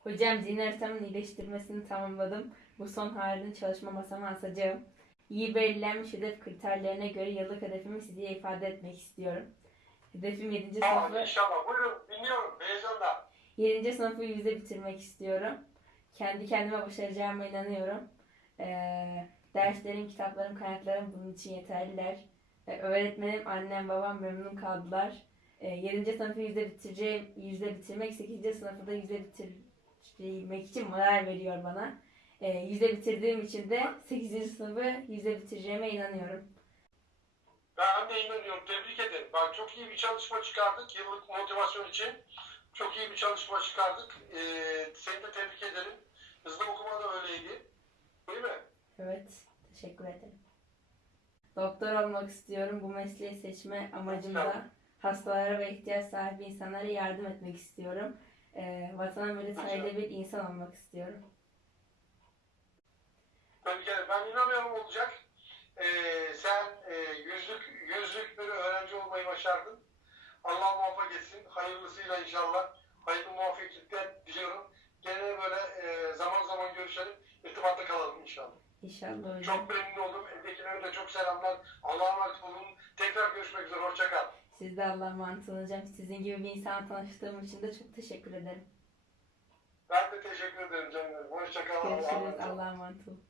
Hocam zihin haritamın iyileştirmesini tamamladım. Bu son halini çalışma masama asacağım. İyi belirlenmiş hedef kriterlerine göre yıllık hedefimi size ifade etmek istiyorum. Hedefim 7. Tamam sınıfı, inşallah. Buyurun dinliyorum. Heyecanla. 7. sınıfı yüzde bitirmek istiyorum. Kendi kendime başaracağıma inanıyorum. Ee, derslerim, kitaplarım, kaynaklarım bunun için yeterliler. Ee, öğretmenim, annem, babam memnun kaldılar. Ee, 7. sınıfı yüzde bitireceğim, yüzde bitirmek, 8. sınıfı da yüzde bitirmek için moral veriyor bana. Ee, yüzde bitirdiğim için de 8. sınıfı yüzde bitireceğime inanıyorum. Ben de inanıyorum. Tebrik ederim. Bak çok iyi bir çalışma çıkardık. Yıllık motivasyon için. Çok iyi bir çalışma çıkardık. Ee, seni de tebrik ederim. Hızlı okuma da öyleydi. Değil mi? Evet, teşekkür ederim. Doktor olmak istiyorum. Bu mesleği seçme amacım da hastalara ve ihtiyaç sahibi insanlara yardım etmek istiyorum. Ee, vatana millet hayırlı bir insan olmak istiyorum. Ederim. Ben inanıyorum olacak. Ee, sen e, yüzlük, yüzlük bir öğrenci olmayı başardın. Allah muvaffak etsin. Hayırlısıyla inşallah. Hayırlı muvaffakiyetler diliyorum. Gene böyle e, zaman zaman görüşelim. İrtibatta kalalım inşallah. İnşallah. Çok memnun oldum. Evdekilere de çok selamlar. Allah'a emanet olun. Tekrar görüşmek üzere. Hoşça kal. Siz de Allah'a emanet hocam. Sizin gibi bir insanla tanıştığım için de çok teşekkür ederim. Ben de teşekkür ederim canım. Hoşça kal. Allah'a Görüşürüz. Allah'a emanet olun.